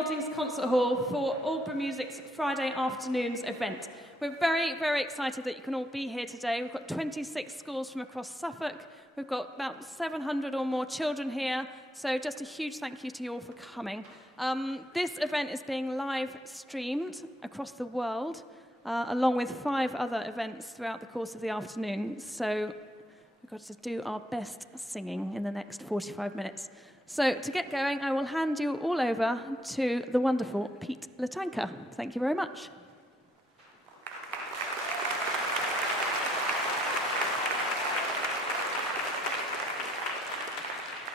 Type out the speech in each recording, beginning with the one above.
Maltings Concert Hall for Aldeburgh Music's Friday afternoons event. We're very, very excited that you can all be here today. We've got 26 schools from across Suffolk. We've got about 700 or more children here, so just a huge thank you to you all for coming. This event is being live streamed across the world, along with 5 other events throughout the course of the afternoon, so we've got to do our best singing in the next 45 minutes. So to get going, I will hand you all over to the wonderful Pete Letanka. Thank you very much.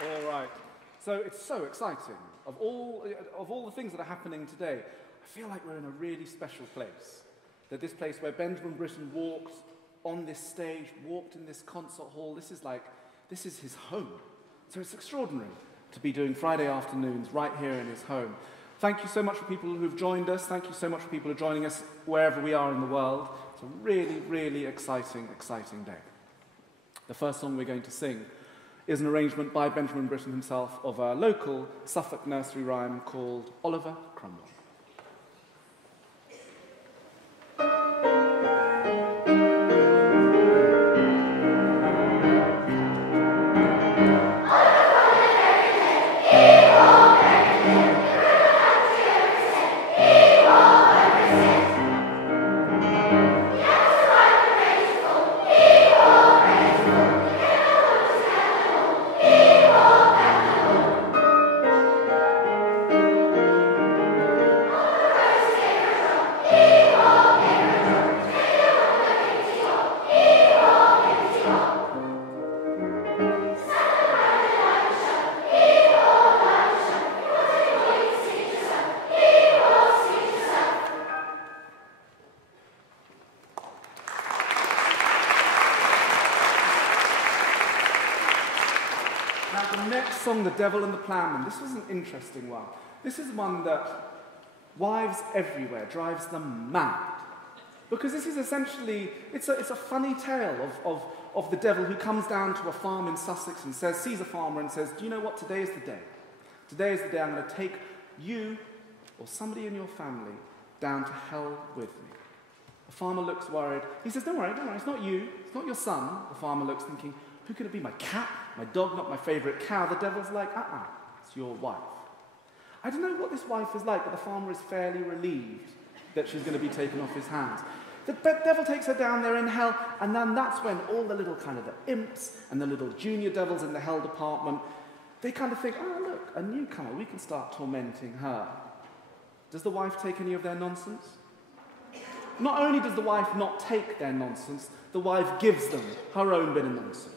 All right. So it's so exciting. Of all the things that are happening today, I feel like we're in a really special place. That this place where Benjamin Britten walked on this stage, walked in this concert hall, this is his home. So it's extraordinary to be doing Friday afternoons right here in his home. Thank you so much for people who've joined us. Thank you so much for people who are joining us wherever we are in the world. It's a really, really exciting, exciting day. The first song we're going to sing is an arrangement by Benjamin Britten himself of a local Suffolk nursery rhyme called Oliver Cromwell. The Devil and the Plowman. This was an interesting one. This is one that wives everywhere drives them mad. Because this is essentially, it's a funny tale of the devil who comes down to a farm in Sussex and sees a farmer and says, do you know what, today is the day. Today is the day I'm going to take you or somebody in your family down to hell with me. The farmer looks worried. He says, don't worry, it's not you, it's not your son. The farmer looks thinking, who could it be? My cat? My dog? Not my favourite cow? The devil's like, it's your wife. I don't know what this wife is like, but the farmer is fairly relieved that she's going to be taken off his hands. The devil takes her down there in hell, and then that's when all the little kind of the imps and the little junior devils in the hell department, they kind of think, oh, look, a newcomer, we can start tormenting her. Does the wife take any of their nonsense? Not only does the wife not take their nonsense, the wife gives them her own bit of nonsense.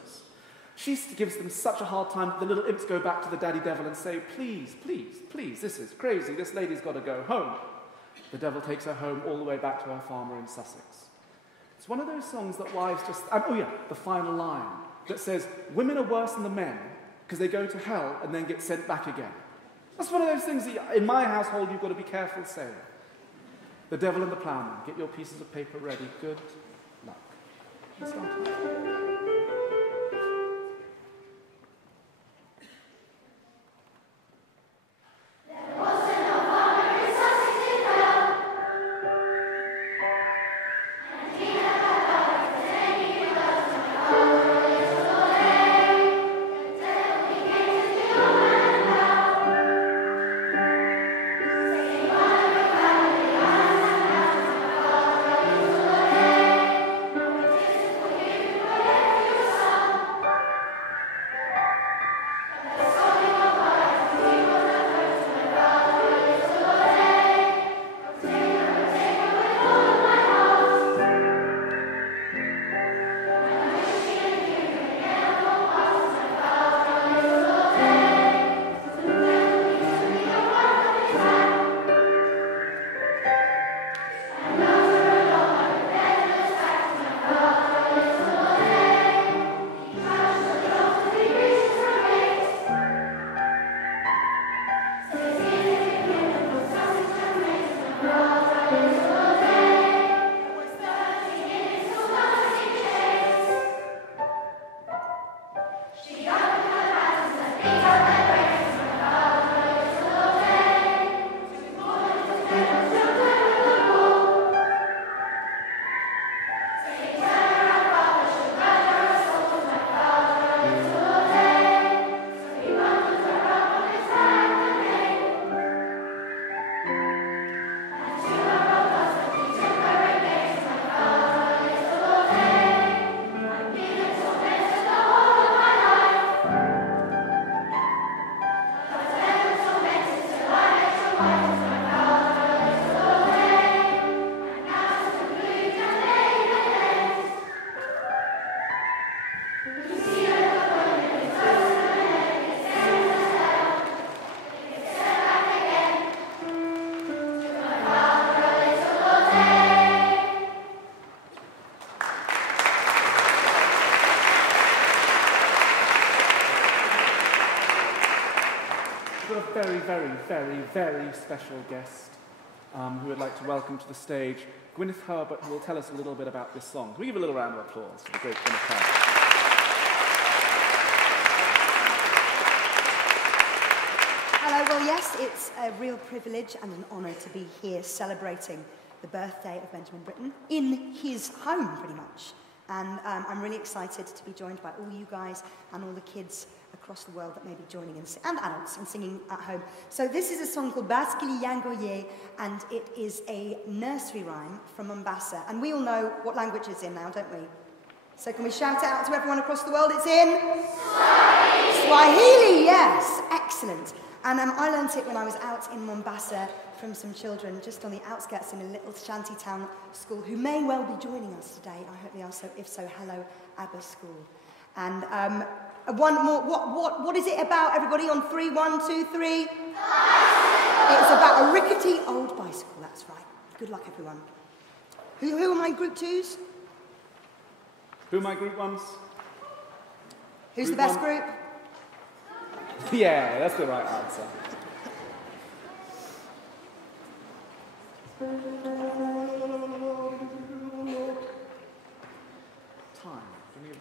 She gives them such a hard time that the little imps go back to the daddy devil and say, please, please, please, this is crazy, this lady's got to go home. The devil takes her home all the way back to her farmer in Sussex. It's one of those songs that wives just, the final line that says, women are worse than the men because they go to hell and then get sent back again. That's one of those things that in my household you've got to be careful saying. The Devil and the Plowman. Get your pieces of paper ready. Good luck. Let's start. Thank you. very, very, very, very special guest who I'd like to welcome to the stage, Gwyneth Herbert, who will tell us a little bit about this song. Can we give a little round of applause for the great Gwyneth Herbert? Hello, well, yes, it's a real privilege and an honour to be here celebrating the birthday of Benjamin Britten in his home, pretty much. And I'm really excited to be joined by all you guys and all the kids across the world that may be joining in, and adults, and singing at home. So this is a song called Baskili Yangoye, and it is a nursery rhyme from Mombasa. And we all know what language it's in now, don't we? So can we shout it out to everyone across the world? It's in? Swahili! Swahili, yes. Excellent. And I learnt it when I was out in Mombasa from some children just on the outskirts in a little shanty town school who may well be joining us today. I hope they are, so if so, hello, ABBA School. And one more, what is it about, everybody, on 3, 1, 2, 3? Bicycle! It's about a rickety old bicycle, that's right. Good luck, everyone. Who are my group twos? Who are my group ones? Who's the best group? Yeah, that's the right answer. Time. Here we go.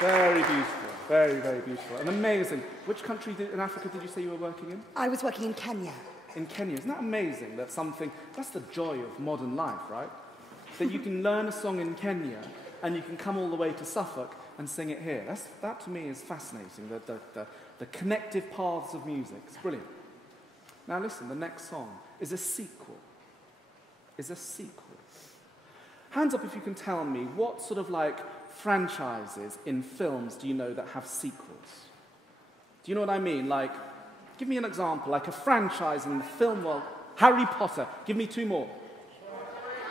Very beautiful. Very, very beautiful and amazing. Which country in Africa did you say you were working in? I was working in Kenya. In Kenya. Isn't that amazing that that's the joy of modern life, right? That you can learn a song in Kenya and you can come all the way to Suffolk and sing it here. That to me is fascinating, the connective paths of music. It's brilliant. Now listen, the next song is a sequel. Hands up if you can tell me what sort of like franchises in films do you know that have sequels? Do you know what I mean? Like, give me an example, like a franchise in the film world. Harry Potter, give me 2 more.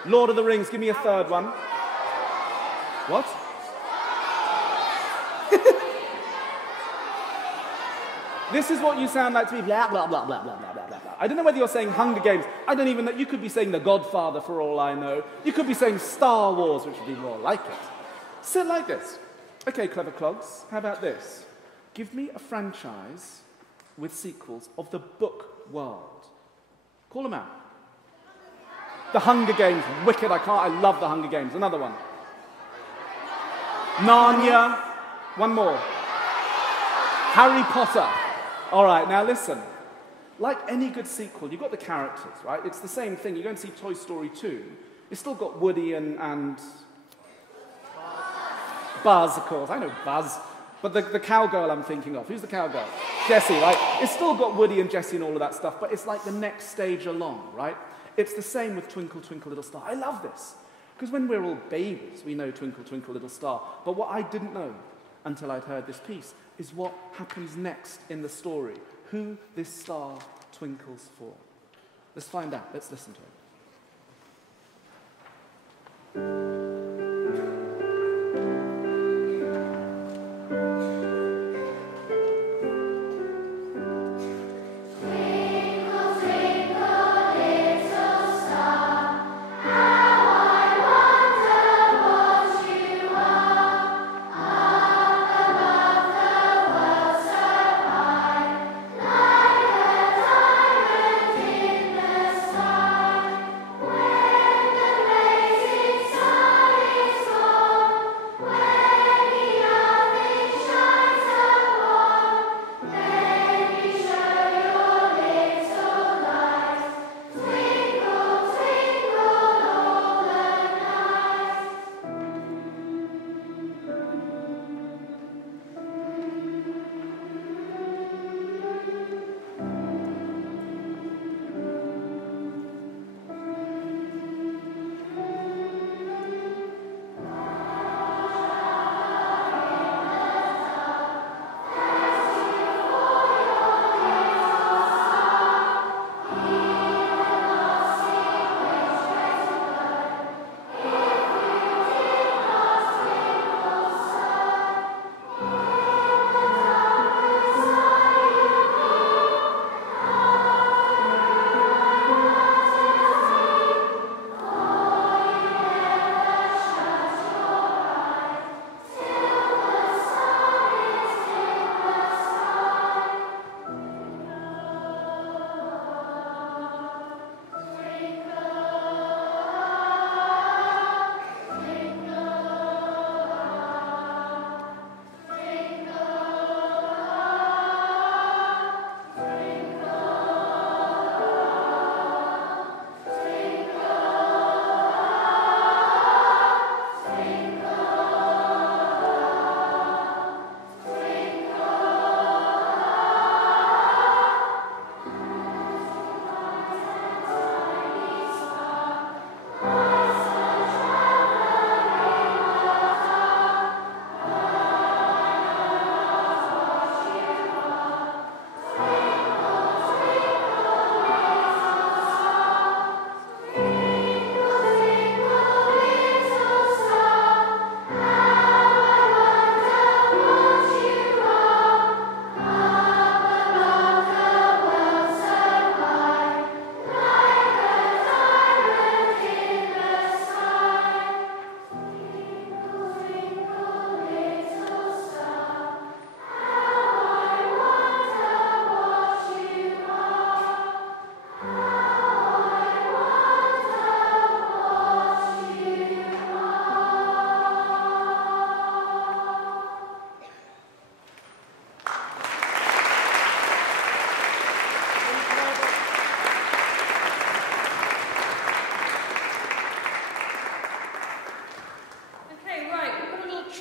Lord of the Rings, give me a 3rd one. What? This is what you sound like to me, blah, blah, blah, blah, blah, blah, blah, blah. I don't know whether you're saying Hunger Games. I don't even know. You could be saying The Godfather for all I know. You could be saying Star Wars, which would be more like it. So like this. Okay, clever clogs, how about this? Give me a franchise with sequels of the book world. Call them out. The Hunger Games, wicked, I love The Hunger Games. Another one. Narnia. One more. Harry Potter. All right, now listen. Like any good sequel, you've got the characters, right? It's the same thing. You go and see Toy Story 2. It's still got Woody and Buzz, of course. I know Buzz. But the cowgirl I'm thinking of. Who's the cowgirl? Jessie, right? It's still got Woody and Jessie and all of that stuff, but it's like the next stage along, right? It's the same with Twinkle, Twinkle, Little Star. I love this. Because when we're all babies, we know Twinkle, Twinkle, Little Star. But what I didn't know until I'd heard this piece is what happens next in the story. Who this star twinkles for. Let's find out. Let's listen to it.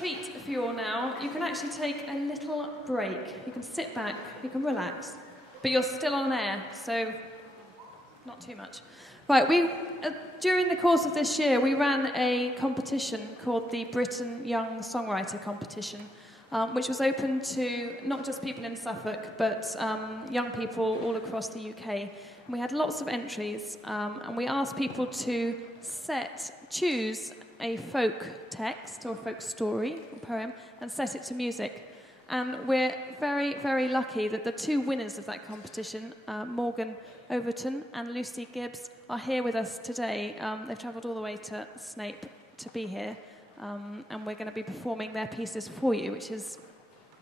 treat for you all now. You can actually take a little break. You can sit back, you can relax, but you're still on air, so not too much. Right, during the course of this year, we ran a competition called the Britten Young Songwriter Competition, which was open to not just people in Suffolk, but young people all across the UK. And we had lots of entries, and we asked people to choose a folk text or a folk story or poem and set it to music. And we're very, very lucky that the two winners of that competition, Morgan Overton and Lucy Gibbs, are here with us today. They've travelled all the way to Snape to be here, and we're going to be performing their pieces for you, which is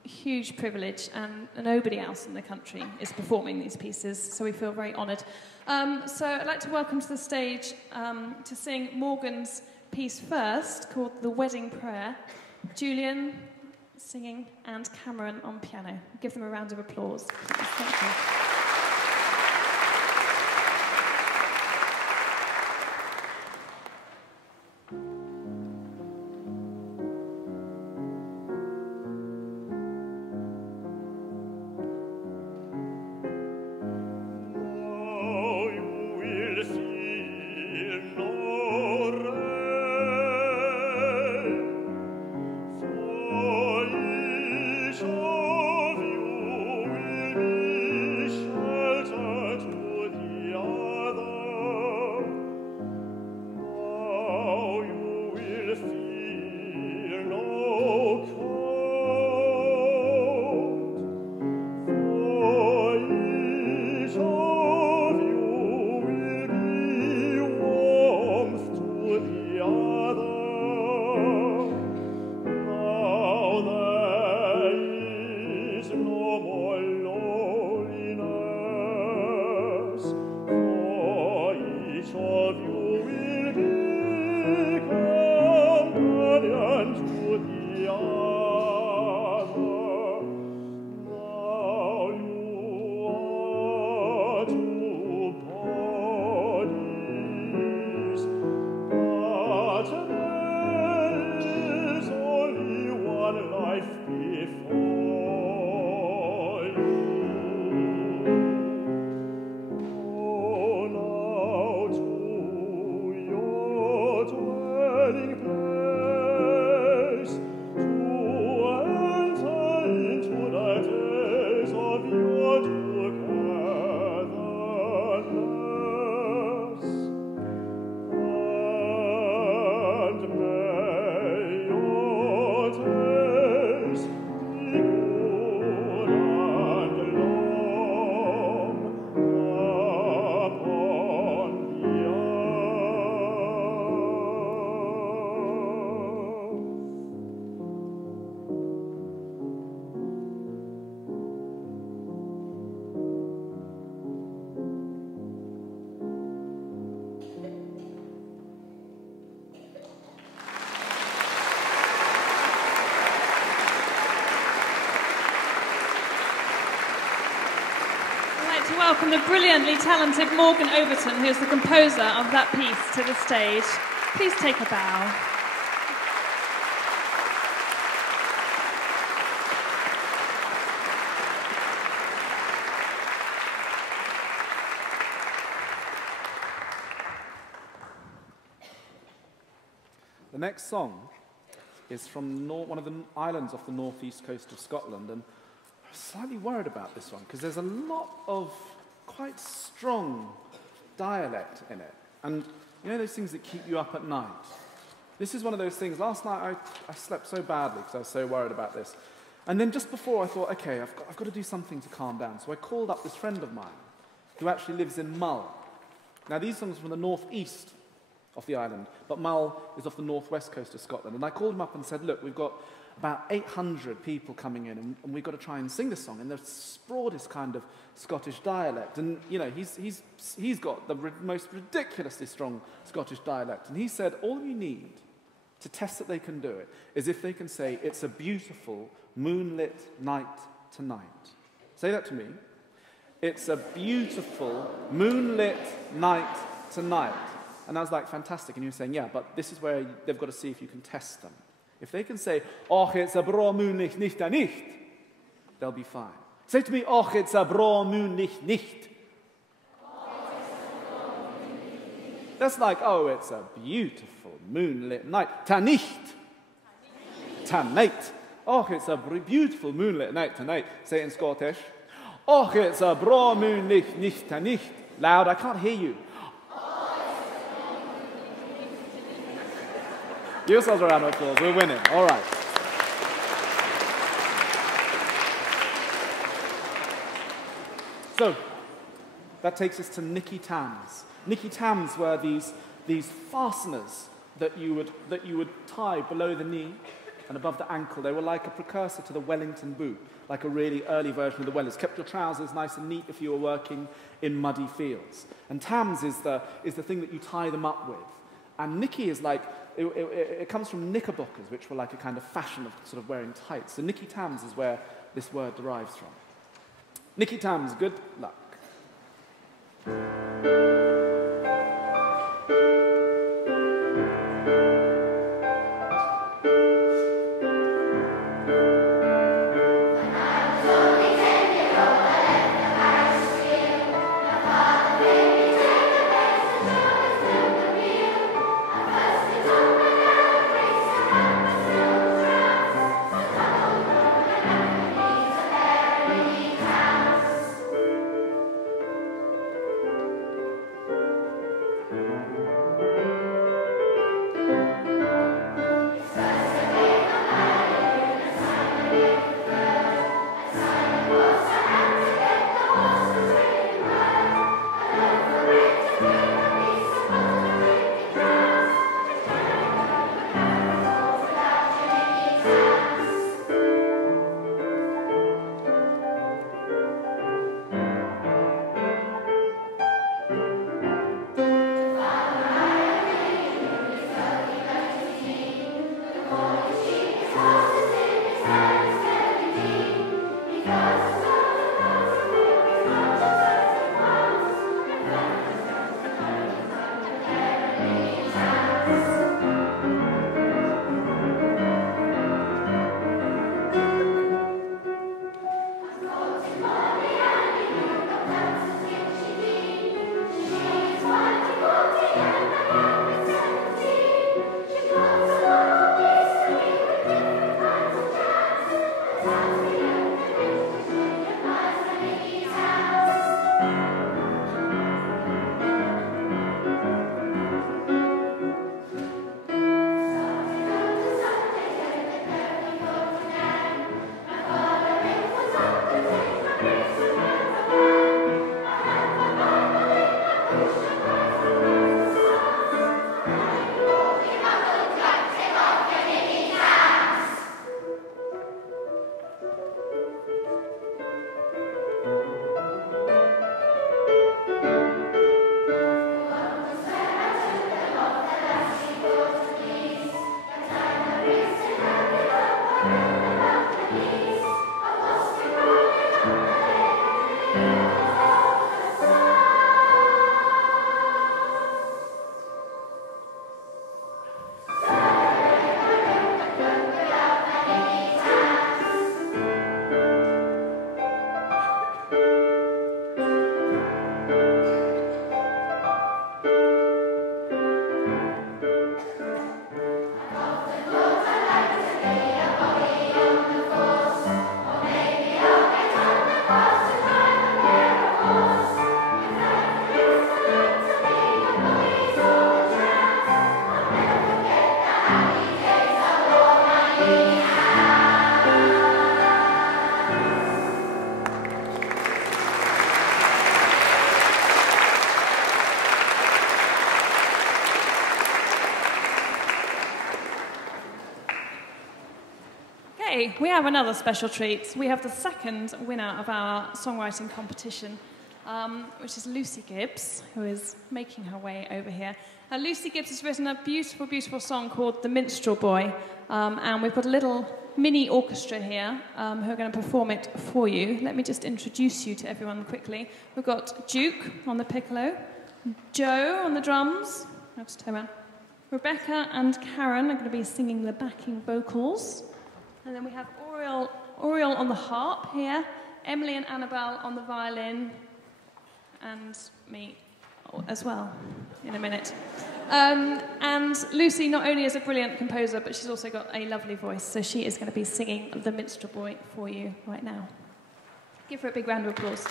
a huge privilege, and nobody else in the country is performing these pieces, so we feel very honoured. So I'd like to welcome to the stage to sing Morgan's piece first, called The Wedding Prayer, Julian singing and Cameron on piano. Give them a round of applause. Thank you. Welcome the brilliantly talented Morgan Overton, who's the composer of that piece, to the stage. Please take a bow. The next song is from one of the islands off the northeast coast of Scotland, and I'm slightly worried about this one because there's a lot of quite strong dialect in it. And you know those things that keep you up at night? This is one of those things. Last night I slept so badly because I was so worried about this. And then just before I thought, okay, I've got to do something to calm down. So I called up this friend of mine who actually lives in Mull. Now these songs are from the northeast of the island, but Mull is off the northwest coast of Scotland. And I called him up and said, look, we've got about 800 people coming in, and we've got to try and sing this song in the broadest kind of Scottish dialect. And, you know, he's got the most ridiculously strong Scottish dialect. And he said, all you need to test that they can do it is if they can say, it's a beautiful moonlit night tonight. Say that to me. It's a beautiful moonlit night tonight. And I was like, fantastic. And he was saying, yeah, but this is where they've got to see if you can test them. If they can say, "Och, it's a bra moonlicht, nicht a nicht," they'll be fine. Say to me, "Och, it's a bra moonlicht, nicht." That's like, "Oh, it's a beautiful moonlit night. Ta nicht. Tonight. Och, it's a beautiful moonlit night tonight." Say it in Scottish. "Och, it's a bra moonlicht, nicht a nicht." Loud, I can't hear you. Give yourselves a round of applause. We're winning. All right. So, that takes us to Nicky Tams. Nicky Tams were these fasteners that you would tie below the knee and above the ankle. They were like a precursor to the Wellington boot, like a really early version of the Wellers. Kept your trousers nice and neat if you were working in muddy fields. And Tams is the thing that you tie them up with. And Nicky is like, it comes from knickerbockers, which were like a kind of fashion of sort of wearing tights. So Nicky Tams is where this word derives from. Nicky Tams, good luck. Okay, we have another special treat. We have the second winner of our songwriting competition, which is Lucy Gibbs, who is making her way over here. Lucy Gibbs has written a beautiful, beautiful song called The Minstrel Boy, and we've got a little mini orchestra here who are going to perform it for you. Let me just introduce you to everyone quickly. We've got Duke on the piccolo, Joe on the drums, I'll just turn around, Rebecca and Karen are going to be singing the backing vocals. And then we have Oriel on the harp here, Emily and Annabelle on the violin, and me as well in a minute. And Lucy not only is a brilliant composer, but she's also got a lovely voice, so she is going to be singing The Minstrel Boy for you right now. Give her a big round of applause.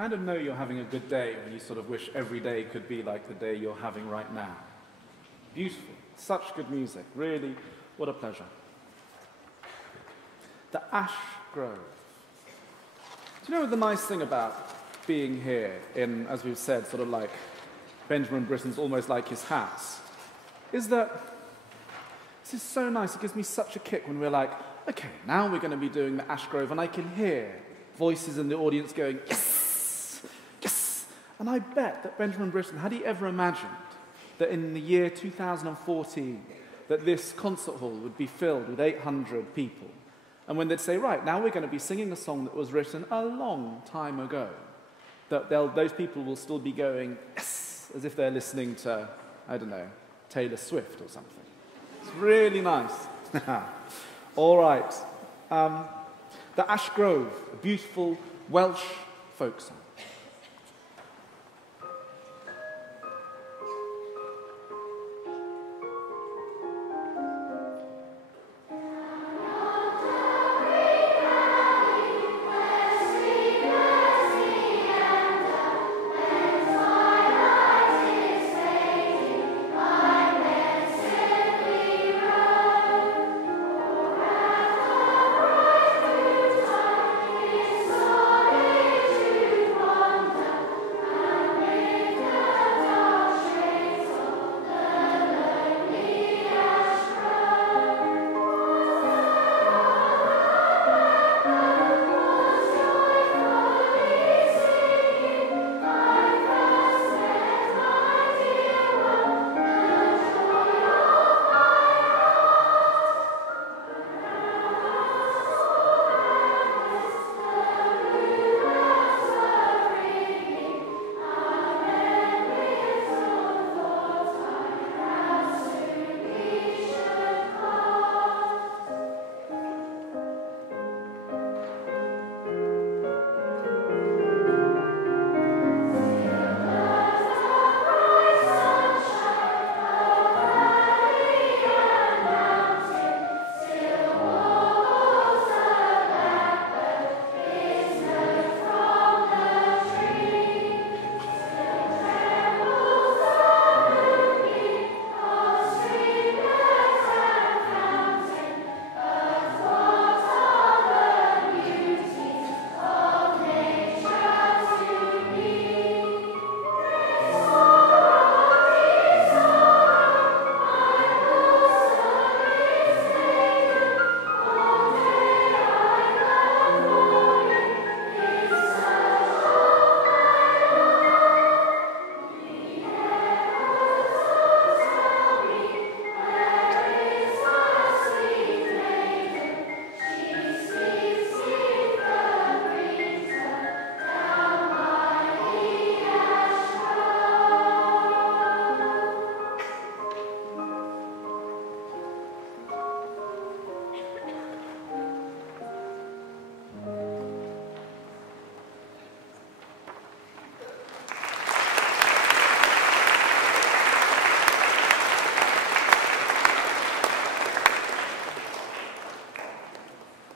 kind of know you're having a good day when you sort of wish every day could be like the day you're having right now. Beautiful. Such good music. Really, what a pleasure. The Ash Grove. Do you know the nice thing about being here in, as we've said, sort of like Benjamin Britten's almost like his house, is that this is so nice. It gives me such a kick when we're like, okay, now we're going to be doing the Ash Grove, and I can hear voices in the audience going, yes, yes. And I bet that Benjamin Britten, had he ever imagined that in the year 2014, that this concert hall would be filled with 800 people, and when they'd say, right, now we're going to be singing a song that was written a long time ago, that those people will still be going, yes, as if they're listening to, I don't know, Taylor Swift or something. It's really nice. All right. The Ash Grove, a beautiful Welsh folk song.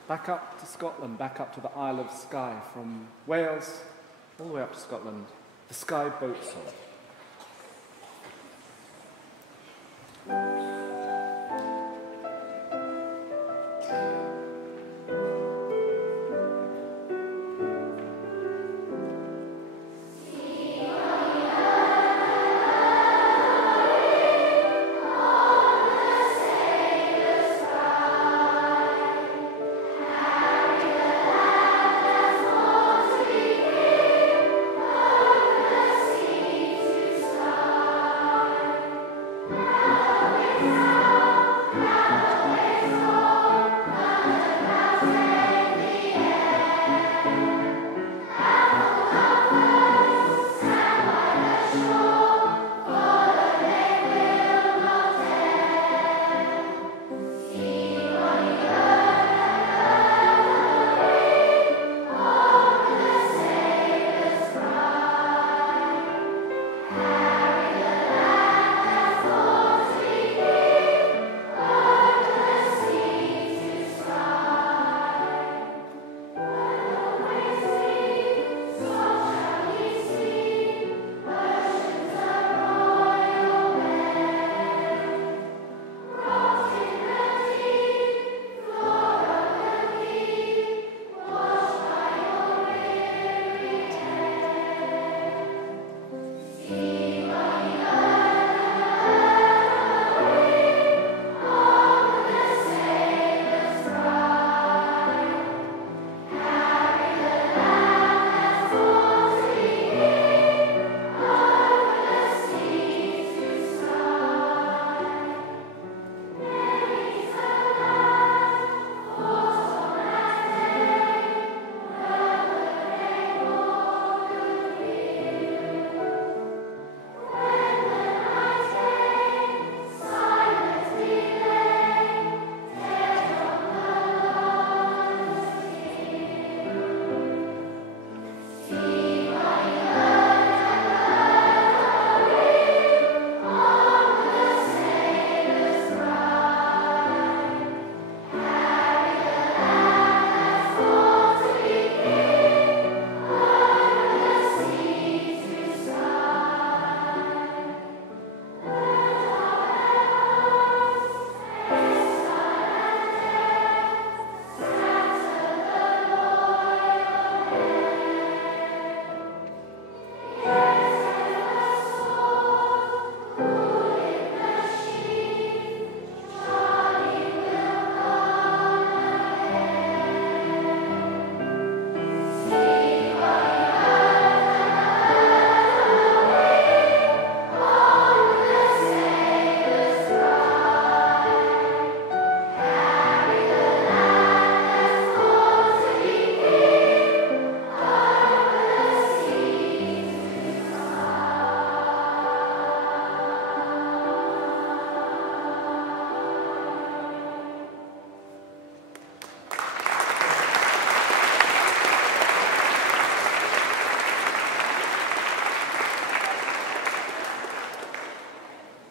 Back up to Scotland, back up to the Isle of Skye, from Wales all the way up to Scotland, the Skye Boat Song. Sea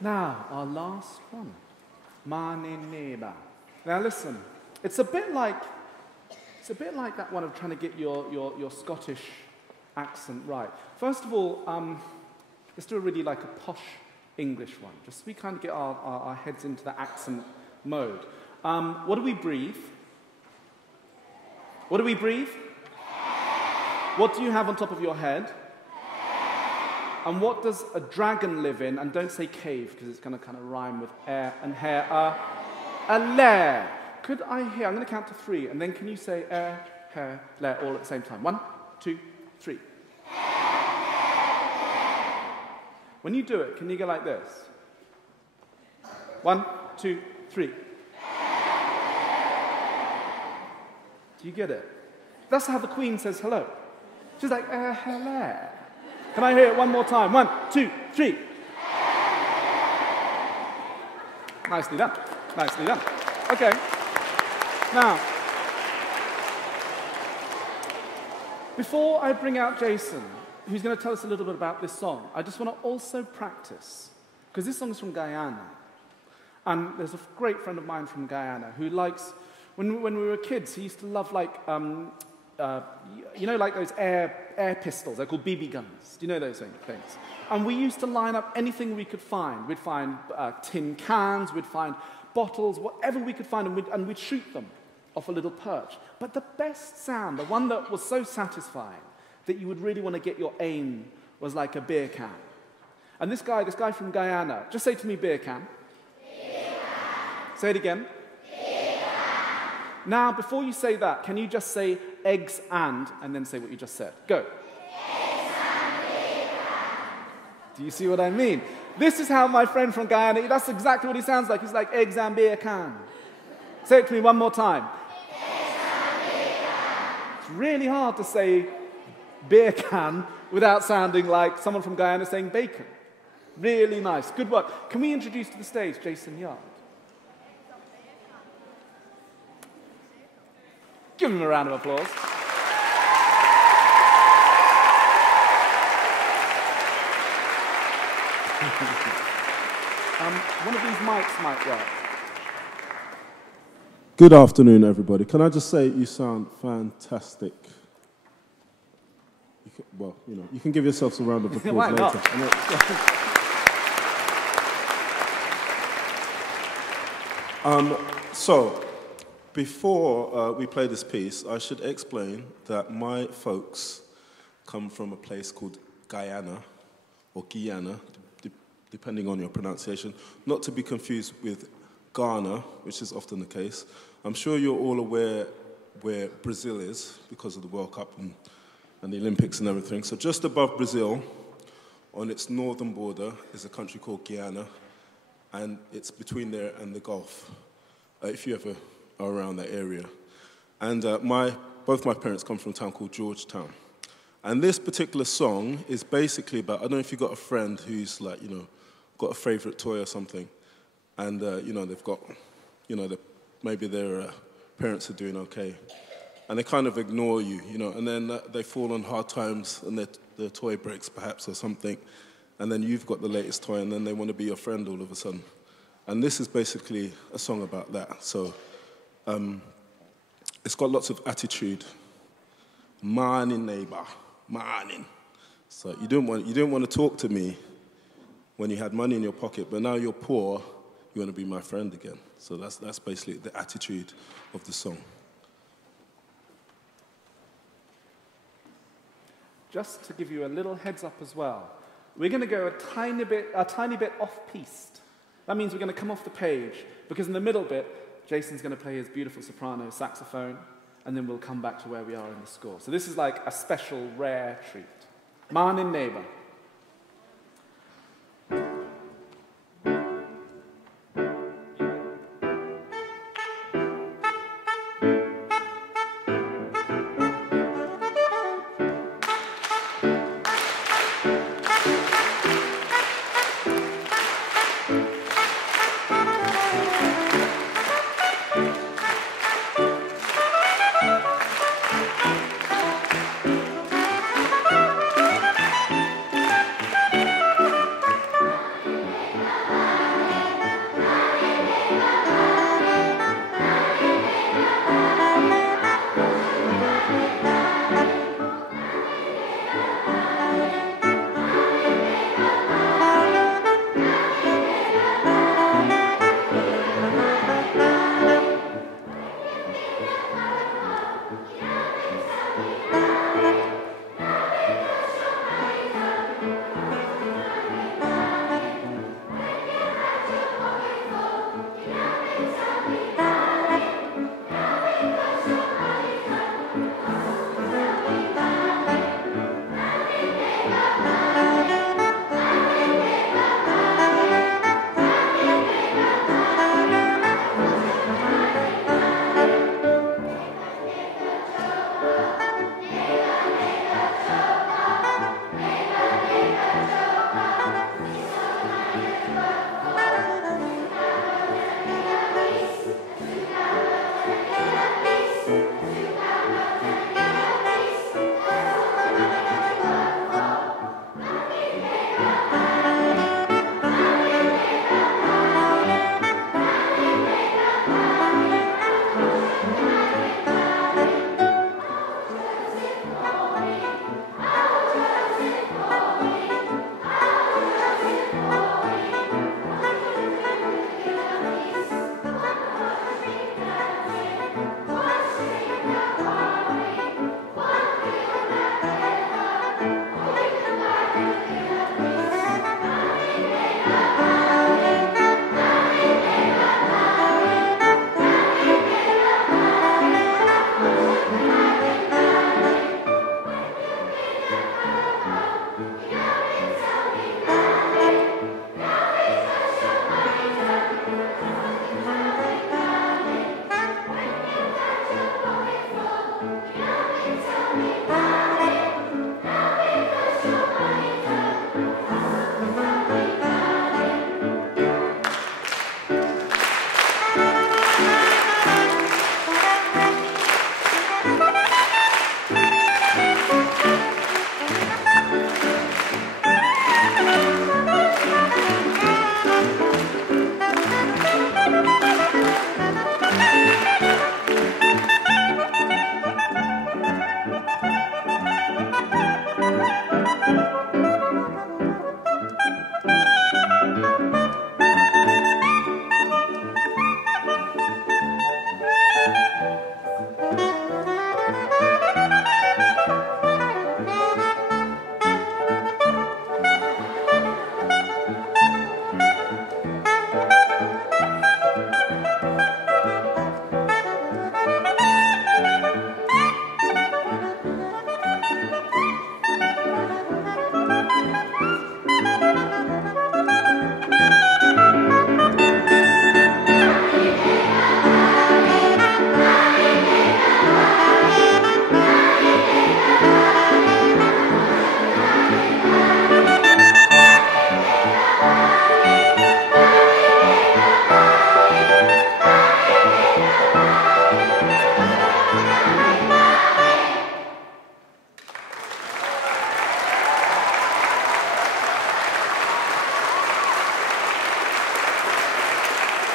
Now, our last one. Mane neighbour. Now listen, it's a bit like that one of trying to get your Scottish accent right. First of all, let's do a really like a posh English one, just so we kind of get our heads into the accent mode. What do we breathe? What do we breathe? What do you have on top of your head? And what does a dragon live in? And don't say cave, because it's going to kind of rhyme with air and hair. A lair. Could I hear? I'm going to count to 3, and then can you say air, hair, lair all at the same time? 1, 2, 3. When you do it, can you go like this? 1, 2, 3. Do you get it? That's how the Queen says hello. She's like, hello. Can I hear it one more time? 1, 2, 3. Nicely done. Nicely done. Okay. Now, before I bring out Jason, who's going to tell us a little bit about this song, I just want to also practice, because this song is from Guyana. And there's a great friend of mine from Guyana who likes, when we were kids, he used to love like, you know, like those air pistols. They're called BB guns. Do you know those things? And we used to line up anything we could find. We'd find tin cans, we'd find bottles, whatever we could find, and we'd shoot them off a little perch. But the best sound, the one that was so satisfying that you would really want to get your aim, was like a beer can. And this guy from Guyana, just say to me, beer can. Beer can. Say it again. Beer can. Now, before you say that, can you just say eggs and then say what you just said? Go. Eggs and beer can. Do you see what I mean? This is how my friend from Guyana, that's exactly what he sounds like. He's like, eggs and beer can. Say it to me one more time. Eggs and beer can. It's really hard to say beer can without sounding like someone from Guyana saying bacon. Really nice. Good work. Can we introduce to the stage Jason Yarde? Give him a round of applause. One of these mics might work. Good afternoon, everybody. Can I just say you sound fantastic? Well, you know, you can give yourselves a round of applause Why later. not? So, before we play this piece, I should explain that my folks come from a place called Guyana, or Guyana, depending on your pronunciation, not to be confused with Ghana, which is often the case. I'm sure you're all aware where Brazil is because of the World Cup and the Olympics and everything. So just above Brazil, on its northern border, is a country called Guyana, and it's between there and the Gulf, if you ever are around that area. And both my parents come from a town called Georgetown. And this particular song is basically about, I don't know if you've got a friend who's like, you know, got a favorite toy or something, and, you know, they've got, you know, maybe their parents are doing okay, and they kind of ignore you, you know, and then they fall on hard times and their toy breaks perhaps or something, and then you've got the latest toy and then they want to be your friend all of a sudden. And this is basically a song about that. So it's got lots of attitude. Morning, neighbor, morning. So you didn't want to talk to me when you had money in your pocket, but now you're poor, you want to be my friend again. So that's basically the attitude of the song. Just to give you a little heads up as well, we're going to go a tiny bit off-piste. That means we're going to come off the page, because in the middle bit, Jason's going to play his beautiful soprano saxophone, and then we'll come back to where we are in the score. So this is like a special, rare treat. Morning, neighbor.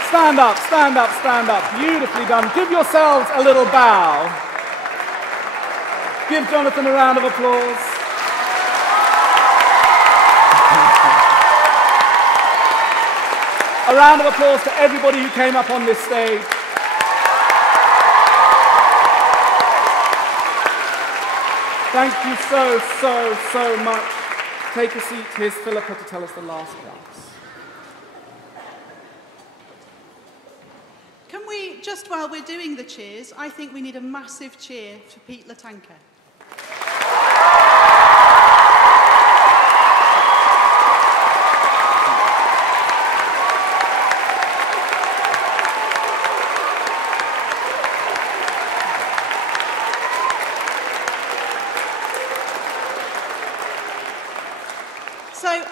Stand up, stand up, stand up. Beautifully done. Give yourselves a little bow. Give Jonathan a round of applause. A round of applause to everybody who came up on this stage. Thank you so much. Take a seat. Here's Philippa to tell us the last words. Can we, just while we're doing the cheers, I think we need a massive cheer for Pete Letanka. So,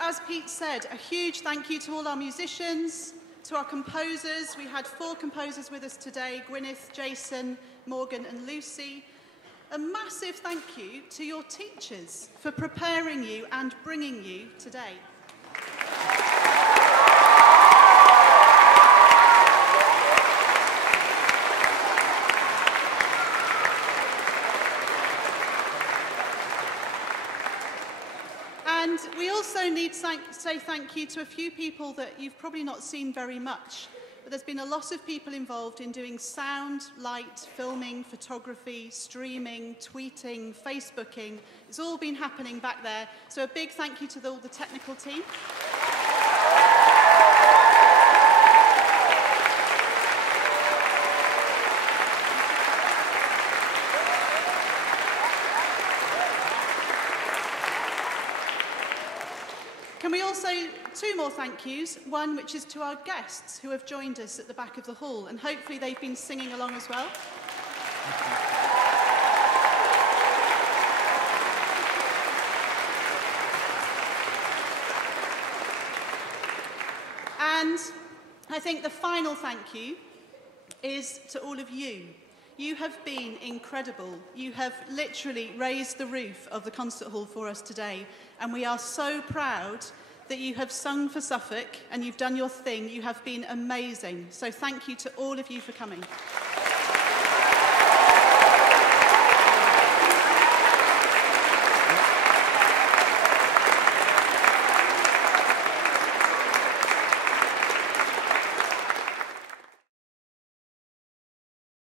as Pete said, a huge thank you to all our musicians, to our composers. We had 4 composers with us today, Gwyneth, Jason, Morgan and Lucy. A massive thank you to your teachers for preparing you and bringing you today. And we also need to say thank you to a few people that you've probably not seen very much, but there's been a lot of people involved in doing sound, light, filming, photography, streaming, tweeting, Facebooking. It's all been happening back there. So a big thank you to all the technical team. Can we also, 2 more thank yous, one which is to our guests who have joined us at the back of the hall, and hopefully they've been singing along as well. And I think the final thank you is to all of you. You have been incredible. You have literally raised the roof of the concert hall for us today, and we are so proud that you have sung for Suffolk and you've done your thing. You have been amazing. So thank you to all of you for coming.